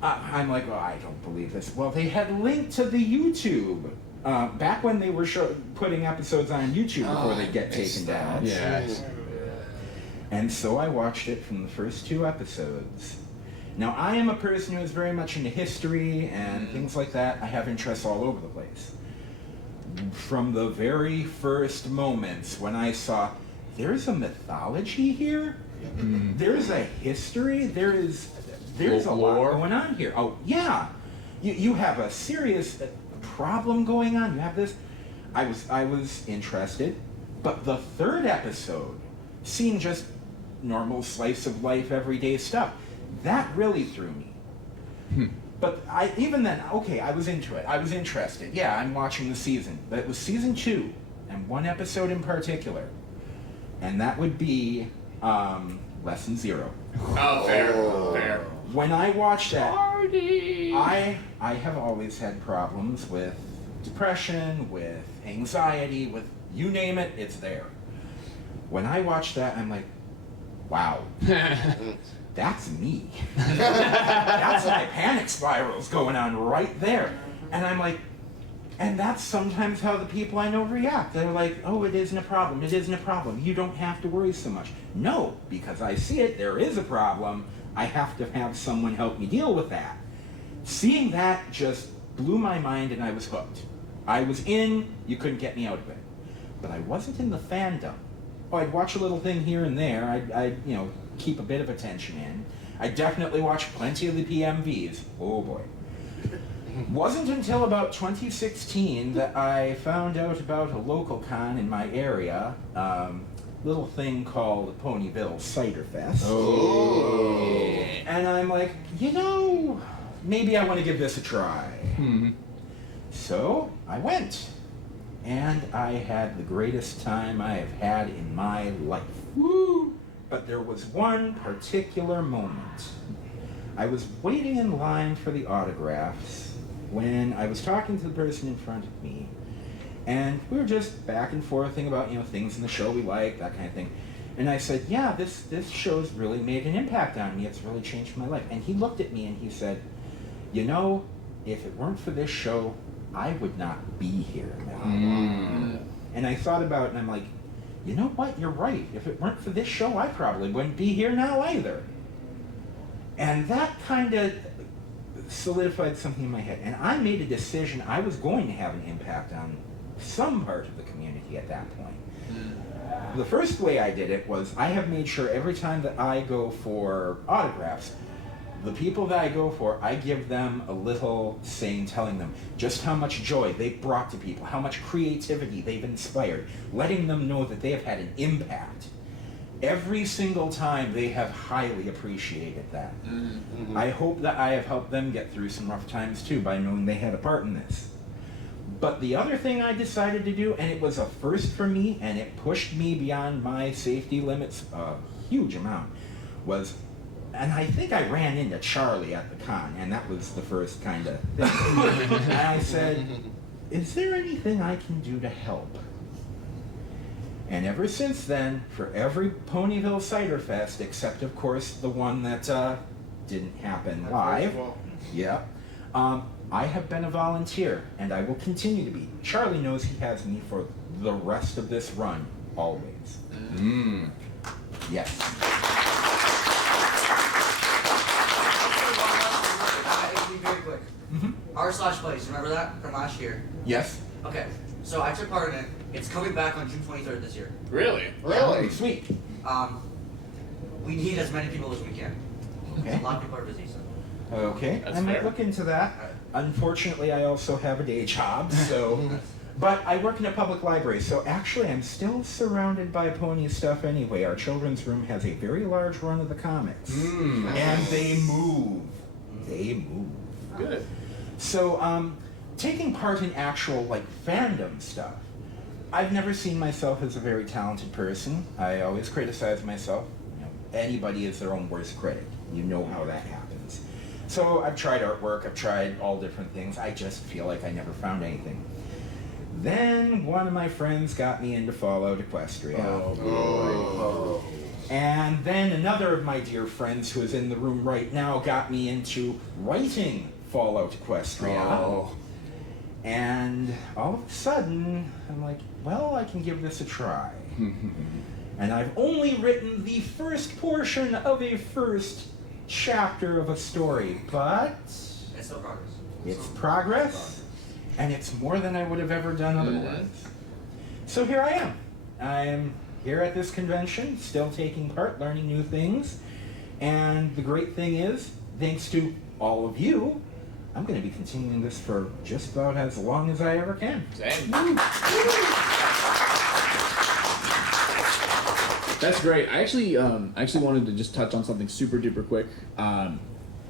I'm like, oh, I don't believe this. Well, they had linked to the YouTube back when they were putting episodes on YouTube before they get taken down. Yes. And so I watched it from the first 2 episodes. Now, I am a person who is very much into history and things like that. I have interests all over the place. From the very first moments when I saw, there's a mythology here, there's a history, there's a lot going on here. Oh, yeah. You have a serious problem going on. You have this. I was interested, but the 3rd episode, seeing just normal slice of life, everyday stuff, that really threw me. But even then, okay, I was into it. I was interested. Yeah, I'm watching the season. But it was season 2, and 1 episode in particular, and that would be Lesson 0. Oh, fair. When I watched that, I have always had problems with depression, with anxiety, with you name it, it's there. When I watched that, I'm like, wow, that's me. That's my panic spirals going on right there. And I'm like, and that's sometimes how the people I know react. They're like, oh, it isn't a problem. It isn't a problem. You don't have to worry so much. No, because I see it, there is a problem. I have to have someone help me deal with that. Seeing that just blew my mind and I was hooked. I was in, you couldn't get me out of it. But I wasn't in the fandom. Oh, I'd watch a little thing here and there. I'd keep a bit of attention in. I definitely watched plenty of the PMVs. Oh boy. Wasn't until about 2016 that I found out about a local con in my area, little thing called Ponyville Cider Fest. Oh. And I'm like, maybe I want to give this a try. So I went, and I had the greatest time I have had in my life. Woo! But there was one particular moment. I was waiting in line for the autographs when I was talking to the person in front of me, and we were just back and forthing about things in the show we like, that kind of thing. And I said, yeah, this show's really made an impact on me. It's really changed my life. And he looked at me and he said, if it weren't for this show, I would not be here now. And I thought about it and I'm like, you know what, you're right. If it weren't for this show, I probably wouldn't be here now either. And that kind of solidified something in my head. And I made a decision I was going to have an impact on some part of the community at that point. The first way I did it was I have made sure every time that I go for autographs, the people that I go for, I give them a little saying telling them just how much joy they've brought to people, how much creativity they've inspired, letting them know that they have had an impact. Every single time they have highly appreciated that. I hope that I have helped them get through some rough times too by knowing they had a part in this. But the other thing I decided to do, and it was a first for me, and it pushed me beyond my safety limits a huge amount, was, and I think I ran into Charlie at the con, and that was the first kind of thing. And I said, is there anything I can do to help? And ever since then, for every Ponyville Cider Fest, except of course the one that didn't happen live, I have been a volunteer, and I will continue to be. Charlie knows he has me for the rest of this run, always. Yes. It'll be very quick. R/Place, remember that from last year? Yes. Okay, so I took part in it. It's coming back on June 23rd this year. Really? Really? Sweet. We need as many people as we can. Okay. A lot of people are busy, so. Okay, That's I might fair. look into that. Unfortunately, I also have a day job, so. But I work in a public library, so actually I'm still surrounded by pony stuff anyway. Our children's room has a very large run of the comics. And they move. They move. Good. So, taking part in actual, fandom stuff, I've never seen myself as a very talented person. I always criticize myself. Anybody is their own worst critic. You know how that happens. So I've tried artwork, I've tried all different things. I just feel like I never found anything. Then one of my friends got me into Fallout Equestria. And then another of my dear friends who is in the room right now got me into writing Fallout Equestria. And all of a sudden, I'm like, well, I can give this a try. And I've only written the first portion of a first chapter of a story, but It's still progress. it's progress, and it's more than I would have ever done otherwise. So here I am. I'm here at this convention, still taking part, learning new things, and the great thing is, thanks to all of you, I'm going to be continuing this for just about as long as I ever can. Same. That's great. I actually wanted to just touch on something super duper quick.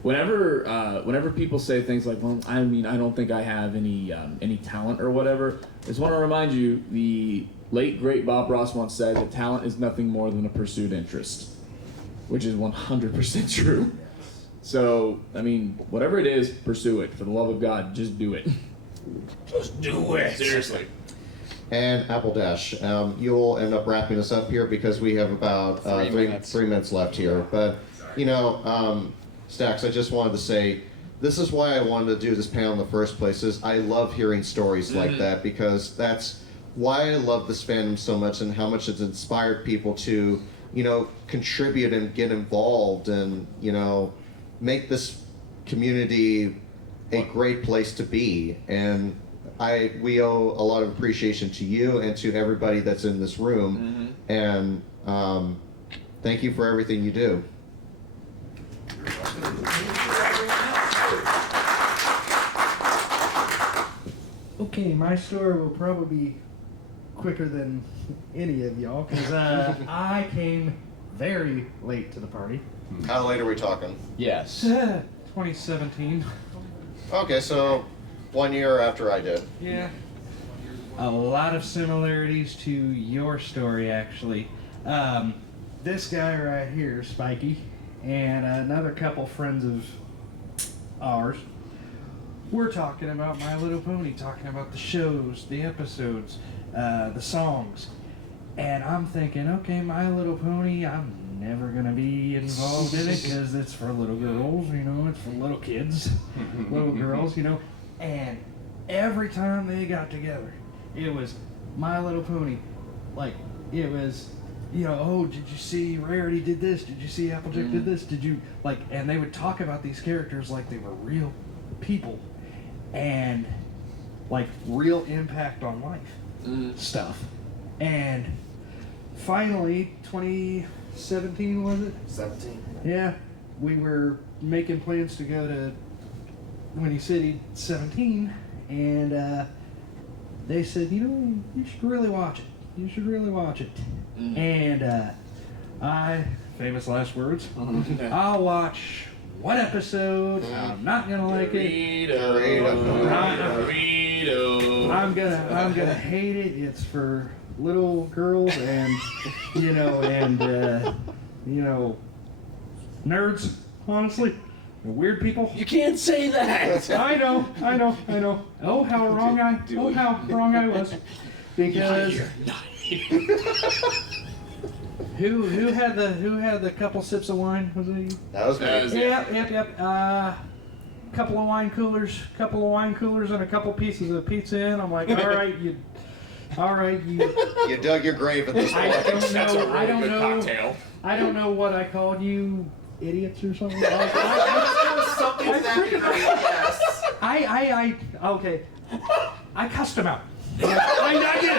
Whenever people say things like, "Well, I mean, I don't think I have any talent or whatever," I just want to remind you, the late great Bob Ross once said that talent is nothing more than a pursued interest, which is 100% true. So, I mean, whatever it is, pursue it. For the love of God, just do it. Just do it. Seriously. And Apple Dash, you'll end up wrapping us up here because we have about 3 minutes left here. But, Stax, I just wanted to say, this is why I wanted to do this panel in the first place, is I love hearing stories like that, because that's why I love this fandom so much and how much it's inspired people to, contribute and get involved and, make this community a great place to be. And we owe a lot of appreciation to you and to everybody that's in this room. And thank you for everything you do. Okay, my story will probably be quicker than any of y'all, because I came very late to the party. How late are we talking? Yes. 2017. Okay, so 1 year after I did. Yeah. A lot of similarities to your story, actually. This guy right here, Spiky, and another couple friends of ours, we're talking about My Little Pony, talking about the shows, the episodes, the songs. And I'm thinking, okay, My Little Pony, I'm never going to be involved in it because it's for little girls, it's for little kids, little girls, And every time they got together, it was My Little Pony. Like, it was, oh, did you see Rarity did this? Did you see Applejack did this? Did you, and they would talk about these characters like they were real people and, real impact on life stuff. And finally, 2017, was it? 17. Yeah, we were making plans to go to Whinny City 17, and they said, you should really watch it. You should really watch it. And famous last words, I'll watch one episode. I'm not gonna like it. I'm gonna hate it. It's for little girls and nerds, honestly. Weird people. You can't say that. I know. Oh, how wrong I was. Because who had the couple sips of wine? Was it you? That was me. Yep. Couple of wine coolers, and a couple pieces of pizza in. I'm like, all right, you. You dug your grave at this point. I don't know. Cocktail. I don't know what I called you, idiots or something. Okay. I cussed him out. I did.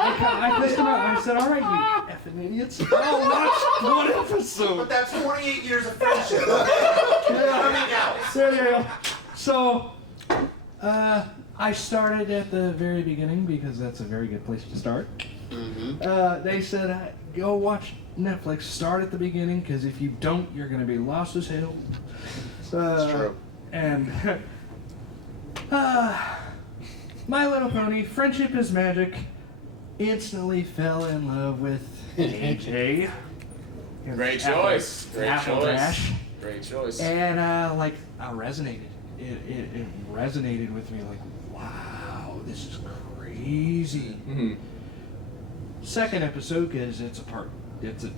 I cussed him out. I said, all right, you effing idiots. I'll watch one episode. But that's 48 years of friendship. So, I started at the very beginning because that's a very good place to start. They said, go watch Netflix, start at the beginning, because if you don't, you're going to be lost as hell. That's true. And My Little Pony, Friendship is Magic, instantly fell in love with AJ. Great choice. Applejack. Great choice. And I resonated. It resonated with me, like, wow, this is crazy. Second episode, because it's a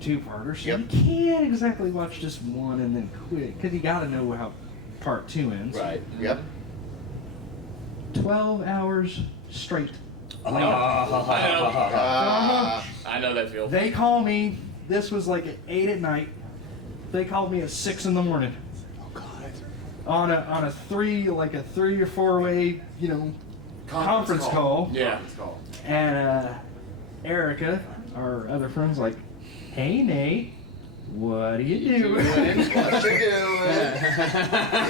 two-parter, so you can't exactly watch just one and then quit, because you got to know how part 2 ends. Right. Yep. 12 hours straight. I know that feel. They call me, this was like at 8 at night. They called me at 6 in the morning. Oh God. On a 3 or 4 way, conference call. Yeah. And Erica, our other friend's like, "Hey Nate, what are you doing?" What you doing?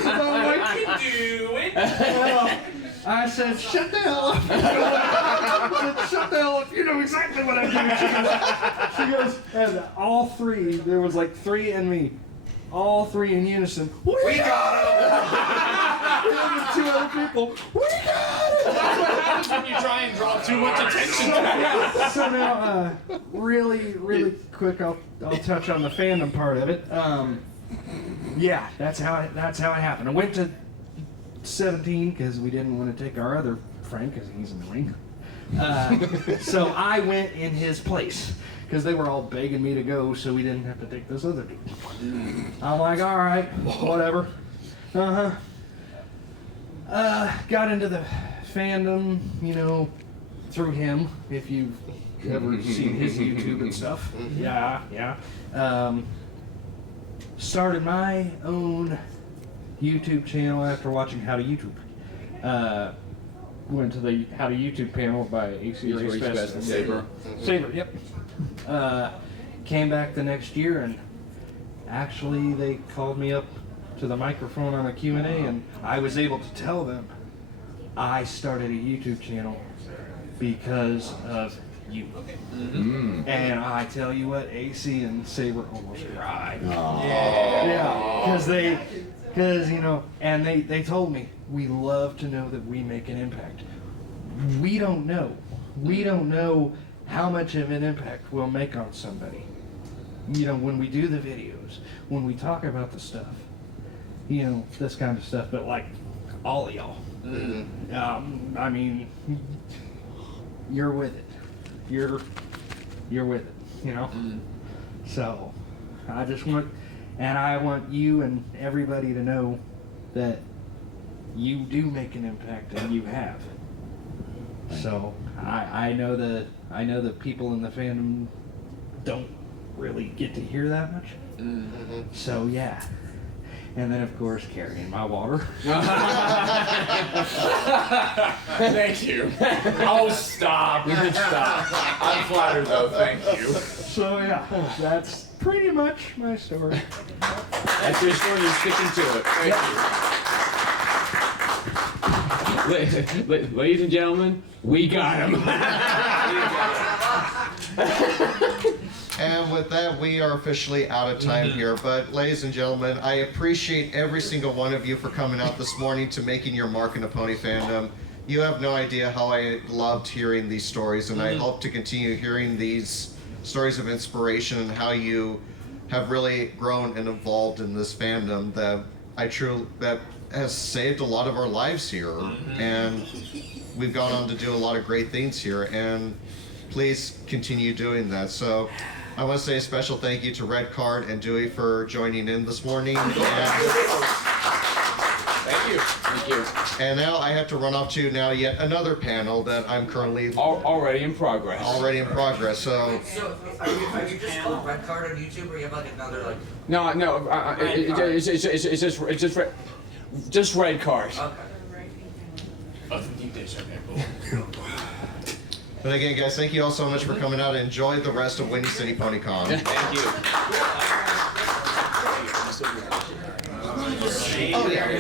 I'm like, What you doing? well, I said, "Shut the hell up." I said, "Shut the hell up, you know exactly what I'm doing." She goes, and all three, there was like 3 and me, all 3 in unison. We got him! And the 2 other people, we got him! That's what happens when you try and draw too much attention. So now, really quick, I'll touch on the fandom part of it. Yeah, that's how it happened. I went to 17 because we didn't want to take our other friend because he's in the ring. So I went in his place because they were all begging me to go, so we didn't have to take this other dude. I'm like, all right, whatever. Got into the fandom, through him, if you've ever seen his YouTube and stuff. Yeah. Started my own YouTube channel after watching How to YouTube. Went to the How to YouTube panel by AC and Saber. Saber, yep. Came back the next year, and actually they called me up to the microphone on a Q&A, and I was able to tell them I started a YouTube channel because of you. And I tell you what, AC and Saber almost cried. Yeah, because and they told me, we love to know that we make an impact. We don't know how much of an impact we'll make on somebody. When we do the videos, when we talk about the stuff, this kind of stuff, but like all of y'all. I mean, you're with it. You're with it, So I want you and everybody to know that you do make an impact, and you have. So I know that people in the fandom don't really get to hear that much. So yeah. And then, of course, carrying my water. Thank you. Oh, stop. Stop. I'm flattered, though. Thank you. So, yeah, that's pretty much my story. That's your story. You're sticking to it. Thank you. Ladies and gentlemen, we got him. And with that, we are officially out of time here. But ladies and gentlemen, I appreciate every single one of you for coming out this morning to making your mark in the pony fandom. You have no idea how I loved hearing these stories, and I hope to continue hearing these stories of inspiration and how you have really grown and evolved in this fandom that has saved a lot of our lives here. And we've gone on to do a lot of great things here, and please continue doing that. So I want to say a special thank you to Red Card and Dewey for joining in this morning. Thank you. And now I have to run off to yet another panel that I'm currently Already in progress. So So, are you just called Red Card on YouTube, or you have like another like? No, it's just red card. Okay. But again, guys, thank you all so much for coming out. Enjoy the rest of Whinny City PonyCon. Thank you. Oh yeah.